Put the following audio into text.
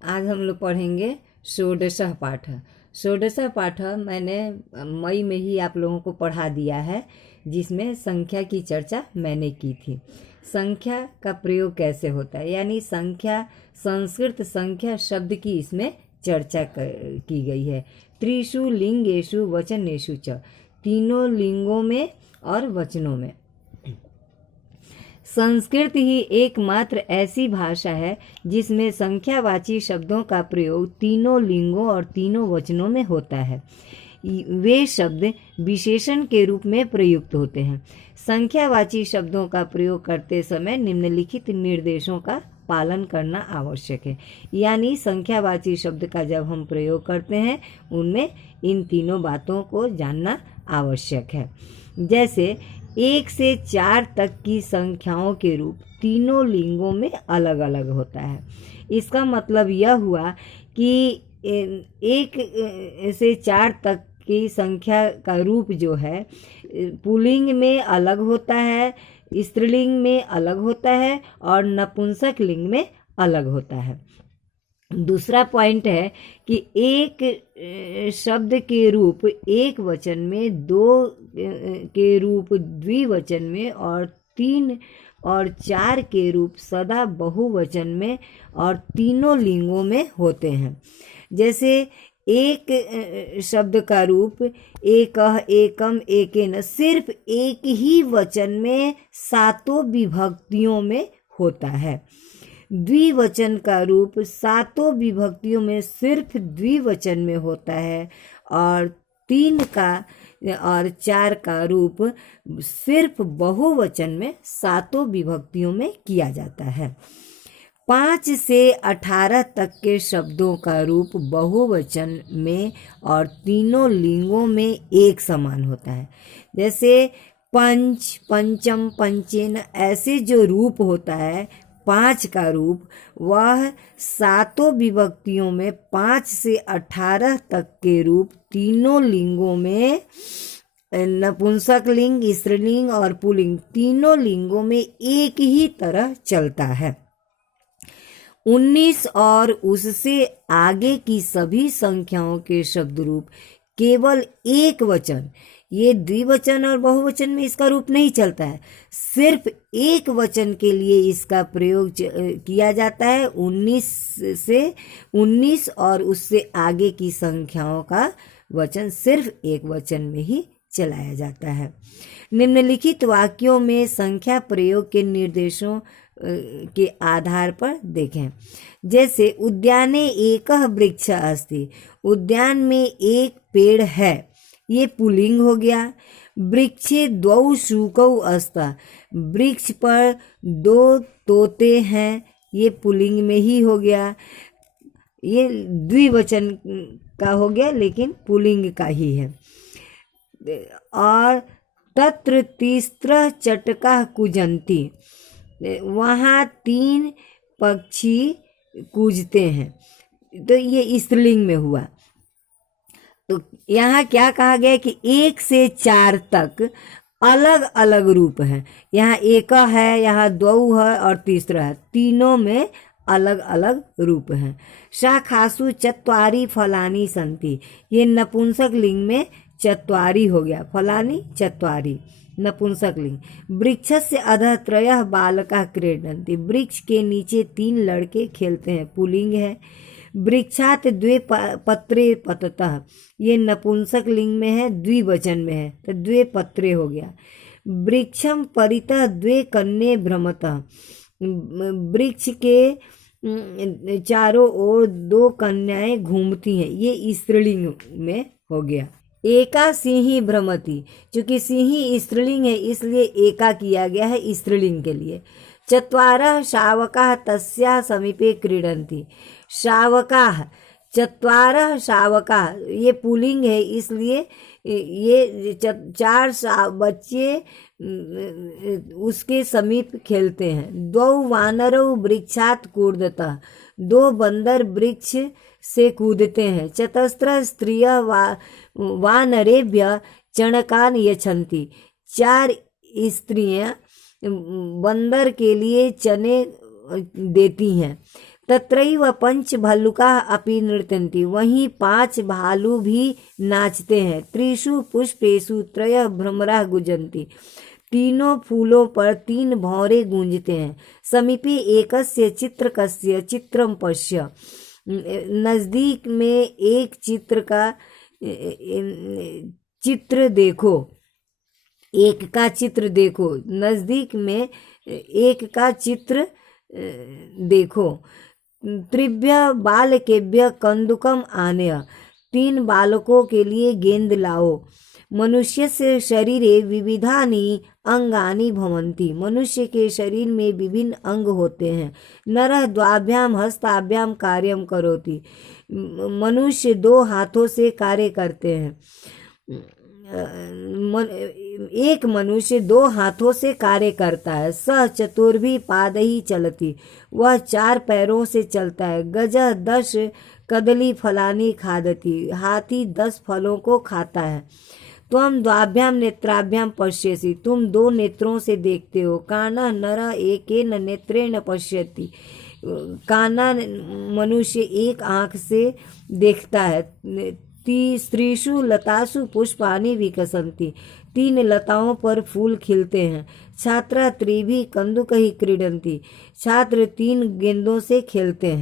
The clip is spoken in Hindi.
आज हम लोग पढ़ेंगे षोडशः पाठ। षोडशः पाठ मैंने मई में ही आप लोगों को पढ़ा दिया है, जिसमें संख्या की चर्चा मैंने की थी। संख्या का प्रयोग कैसे होता है, यानी संख्या, संस्कृत संख्या शब्द की इसमें चर्चा की गई है। त्रिषु लिंगेषु वचनेषु च, तीनों लिंगों में और वचनों में। संस्कृत ही एकमात्र ऐसी भाषा है जिसमें संख्यावाची शब्दों का प्रयोग तीनों लिंगों और तीनों वचनों में होता है। वे शब्द विशेषण के रूप में प्रयुक्त होते हैं। संख्यावाची शब्दों का प्रयोग करते समय निम्नलिखित निर्देशों का पालन करना आवश्यक है। यानी संख्यावाची शब्द का जब हम प्रयोग करते हैं, उनमें इन तीनों बातों को जानना आवश्यक है। जैसे 1 से 4 तक की संख्याओं के रूप तीनों लिंगों में अलग अलग होता है। इसका मतलब यह हुआ कि 1 से 4 तक की संख्या का रूप जो है पुल्लिंग में अलग होता है, स्त्रीलिंग में अलग होता है और नपुंसक लिंग में अलग होता है। दूसरा पॉइंट है कि एक शब्द के रूप एक वचन में, 2 के रूप द्विवचन में और 3 और 4 के रूप सदा बहुवचन में और तीनों लिंगों में होते हैं। जैसे एक शब्द का रूप एकः, एकम, एकेन सिर्फ एक ही वचन में 7 विभक्तियों में होता है। द्विवचन का रूप 7 विभक्तियों में सिर्फ द्विवचन में होता है और 3 का और 4 का रूप सिर्फ बहुवचन में 7 विभक्तियों में किया जाता है। 5 से 18 तक के शब्दों का रूप बहुवचन में और तीनों लिंगों में एक समान होता है। जैसे पंच, पंचम, पंचेन ऐसे जो रूप होता है 5 का रूप, वह 7 विभक्तियों में 5 से 18 तक के रूप तीनों लिंगों में, नपुंसक लिंग, स्त्रीलिंग और पुल्लिंग तीनों लिंगों में एक ही तरह चलता है। 19 और उससे आगे की सभी संख्याओं के शब्द रूप केवल एक वचन, ये द्विवचन और बहुवचन में इसका रूप नहीं चलता है, सिर्फ एक वचन के लिए इसका प्रयोग किया जाता है। 19 और उससे आगे की संख्याओं का वचन सिर्फ एक वचन में ही चलाया जाता है। निम्नलिखित वाक्यों में संख्या प्रयोग के निर्देशों के आधार पर देखें। जैसे उद्याने एकः वृक्षः अस्ति, उद्यान में एक पेड़ है, ये पुल्लिंग हो गया। वृक्षे 2 शुकौ अस्ता, वृक्ष पर 2 तोते हैं, ये पुल्लिंग में ही हो गया। ये द्विवचन का हो गया लेकिन पुल्लिंग का ही है। और तत्र तिस्रः चटकाः कूजन्ति, वहाँ 3 पक्षी कूजते हैं, तो ये स्त्रीलिंग में हुआ। तो यहाँ क्या कहा गया कि 1 से 4 तक अलग अलग रूप हैं। यहाँ एक है, यहाँ 2 है और तीसरा है, तीनों में अलग अलग रूप हैं। शाखासु चत्वारि फलानि सन्ति, ये नपुंसक लिंग में चत्वारि हो गया, फलानि चत्वारि नपुंसक लिंग। वृक्षस्य अधः 3 बालकाः क्रीडन्ति, वृक्ष के नीचे 3 लड़के खेलते हैं, पुल्लिंग है। वृक्षात 2 पत्रे पततः, ये नपुंसक लिंग में है, द्विवचन में है, तो 2 पत्रे हो गया। वृक्षम परितः 2 कन्ये भ्रमतः, वृक्ष के चारों ओर 2 कन्याएं घूमती हैं, ये स्त्रीलिंग में हो गया। एका सिंही भ्रमति, चूंकि सिंही स्त्रीलिंग है इसलिए एका किया गया है स्त्रीलिंग के लिए। 4 शावकाः तस्याः समीपे क्रीडन्ति, शावकाः 4 शावकाः, ये पुल्लिंग है इसलिए ये 4 बच्चे उसके समीप खेलते हैं। 2 वानरौ वृक्षात् कूर्दतः, 2 बंदर वृक्ष से कूदते हैं। 4 स्त्रियः वानरेभ्यः चणकान् यच्छन्ति, 4 स्त्रियां बंदर के लिए चने देती हैं। तत्रैव पंच भल्लुका अपि नृत्यन्ति, वहीं 5 भालू भी नाचते हैं। त्रिषु पुष्पेषु त्रयः भ्रमराः गुंजन्ति, तीनों फूलों पर 3 भौरे गूंजते हैं। समीपे एकस्य चित्रकस्य चित्रं पश्य, नजदीक में एक चित्र का चित्र देखो, एक का चित्र देखो, नजदीक में एक का चित्र देखो। त्रिभ्य बालकेभ्य कंदुकम आनय, 3 बालकों के लिए गेंद लाओ। मनुष्य से शरीरे विविधानि अंगानि भवन्ति, मनुष्य के शरीर में विभिन्न अंग होते हैं। नरः द्वाभ्याम हस्ताभ्याम कार्यम करोति, मनुष्य 2 हाथों से कार्य करते हैं। एक मनुष्य 2 हाथों से कार्य करता है। सह चतुर्भी पादैहि चलति, वह 4 पैरों से चलता है। गजः 10 कदली फलानि खादति, हाथी 10 फलों को खाता है। त्वं द्वाभ्याम नेत्राभ्याम पश्यसि, तुम 2 नेत्रों से देखते हो। कानः नरः एकेन नेत्रेण पश्यति, काना मनुष्य एक आँख से देखता है। स्त्रीषु लतासु पुष्पानि विकसन्ति, 3 लताओं पर फूल खिलते हैं। छात्रा त्रिभिः कंदुकैः क्रीडन्ति, छात्र 3 गेंदों से खेलते हैं।